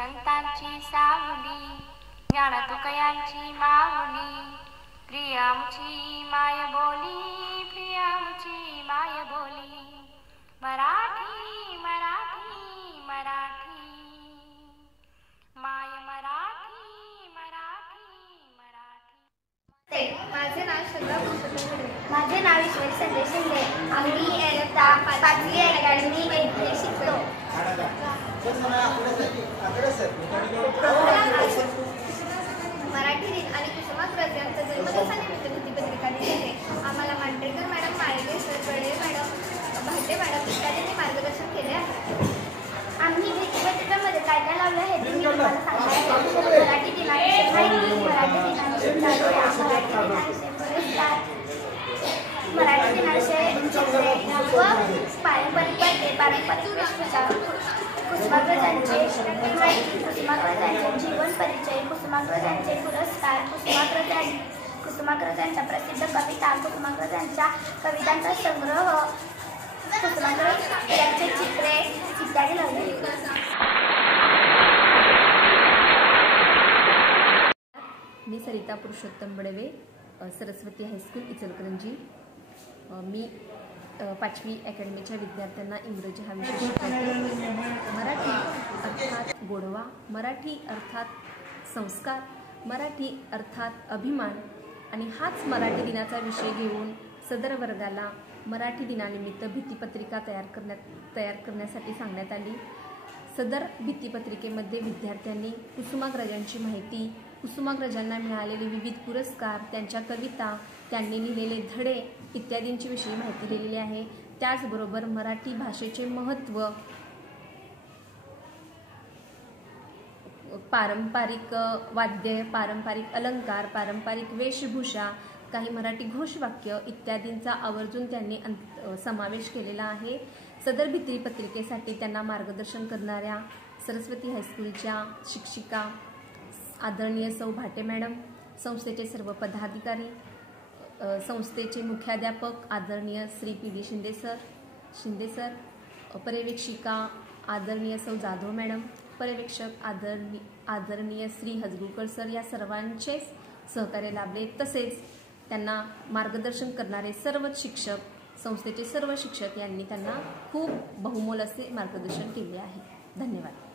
संतांची सावली, ज्ञान तुकयांची माऊली, प्रिय आमची माय बोली, प्रिय आमची माय बोली, मराठी मराठी मराठी, माय मराठी मराठी मराठी। माझे नाव श्रद्धा पुरुषोत्तम घडवे। माझे नाव ईश्वरी संजय शिंदे। आम्ही इयत्ता 5वी अकॅडमी मध्ये शिकतो। मराठी दिन आणि कुसुमाग्रज यांचा जन्मदिवसानिमित्त भीतीपत्रिका दिली आहे। आम्हाला मांडरेकर मॅडम, माळगे सर, बडे मॅडम, भाटे मॅडम इत्यादींनी मार्गदर्शन केले आहे। आम्ही भीतीपत्रिकामध्ये काय काय लावलं आहे ते मी तुम्हाला सांगणार आहे। मराठी दिनाविषयी माहिती, मराठी दिनाविषयी मराठी पुरस्कार, मराठी दिनाविषयी चित्रे व पारंपरिक वाद्ये, पारंपरिक वेशभूषा, कुसुमाग्रजांचे जीवन परिचय, कुसुमाग्रजांचे पुरस्कार, कुसुमाग्रजांच्या प्रसिद्ध कविता, कुसुमाग्रजांच्या कवितांचा संग्रह, कुसुमाग्रजांचे चित्रे इत्यादी लावले। मी सरिता पुरुषोत्तम बडवे, सरस्वती हायस्कूल इचलकरंजी। मी 5वी अकॅडमीच्या विद्यार्थ्यांना इंग्रजी हा विषय शिकवते। मराठी अर्थात गोडवा, मराठी अर्थात संस्कार, मराठी अर्थात अभिमान आणि हाच मराठी दिनाचा विषय घेऊन सदर वर्गाला मराठी दिनानिमित्त भित्तिपत्रिका तयार करण्यासाठी सांगण्यात आली। सदर भित्तिपत्रिकेमध्ये विद्यार्थ्यांनी कुसुमाग्रजांची माहिती, कुसुमाग्रजांना मिळालेले विविध पुरस्कार, त्यांच्या कविता, त्यांनी लिहिलेले धडे इत्यादींची विषयी माहिती लिहिलेली आहे। त्याचबरोबर मराठी भाषेचे महत्त्व, पारंपरिक वाद्य, पारंपरिक अलंकार, पारंपरिक वेशभूषा, काही मराठी घोषवाक्य इत्यादींचा आवर्जून त्यांनी समावेश केलेला आहे। सदर भित्तिपत्रिकेसाठी त्यांना मार्गदर्शन करणाऱ्या सरस्वती हायस्कूलच्या शिक्षिका आदरणीय सौ भाटे मॅडम, संस्थेचे सर्व पदाधिकारी, संस्थेचे मुख्याध्यापक आदरणीय श्री PD शिंदे सर, पर्यवेक्षिका आदरणीय सौ जाधव मॅडम, पर्यवेक्षक आदरणीय श्री हजगुळकर सर, या सर्वांचे सहकार्य लाभले। तसेच त्यांना मार्गदर्शन करणारे सर्व शिक्षक, संस्थेचे सर्व शिक्षक यांनी त्यांना खूप बहुमोल असे मार्गदर्शन केले आहे। धन्यवाद।